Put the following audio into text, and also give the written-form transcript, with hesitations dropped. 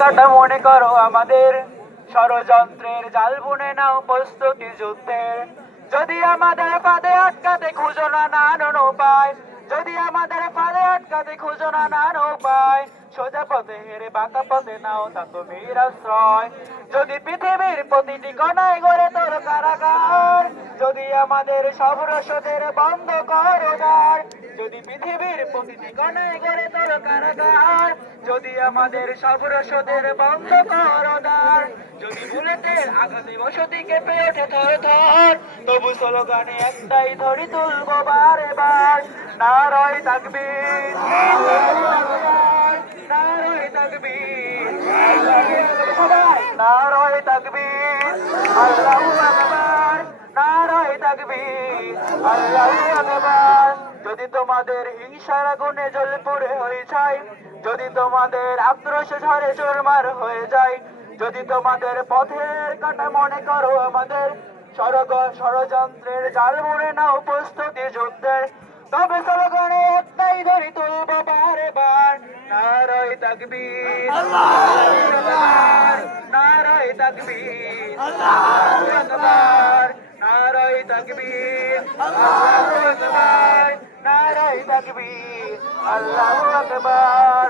কাটা মনে করো আমাদের, ষড়যন্ত্রের জাল বুনে নাও প্রস্তুতি যুদ্ধের। যদি আমাদের ফাঁদে আটকাতে খুঁজো না নানান উপায়, যদি আমাদের ফাঁদে আটকাতে খুঁজো না নানান উপায়, সোজা পথে হেরে বাঁকা পথে নাও তা তুমি আশ্রয়। যদি পৃথিবীর প্রতিটি কোণায় গড়ে তোর কারাগার, যদি আমাদের সব রসদের বন্ধ করো দ্বার, যদি পৃথিবীর প্রতিটি কোণায় গড়ে তোর কারাগার, যদি আমাদের সব রসদের বন্ধ করো দ্বার, যদি বুলেটের আঘাতে বসতি কেঁপে ওঠে থর থর, তবু স্লোগানে একটাই ধরি তুলবো বারে বার, নারায়ে তাকবীর, নারায়ে তাকবীর, সবাই নারায়ে তাকবীর, আল্লাহু আকবার, নারায়ে তাকবীর, আল্লাহু আকবার। যদি তোমাদের হিংসার আগুনে জ্বলে পুড়ে হয়ে যায়, যদি তোমাদের আক্রোশে ঝড়ে চুরমার হয়ে যায়, যদি তোমাদের পথের কাটা মনে করো আমাদের, ষড়যন্ত্রের জাল বুনে নাও প্রস্তুতি যুদ্ধের, তবে স্লোগানে একটাই ধরি তুলবো বারে বার, নারায়ে তাকবীর, আল্লাহু আকবার, নারায়ে তাকবীর, আল্লাহু আকবার, নারায়ে তাকবীর, আল্লাহু আকবার, নারায়ে তাকবীর, আল্লাহু আকবার।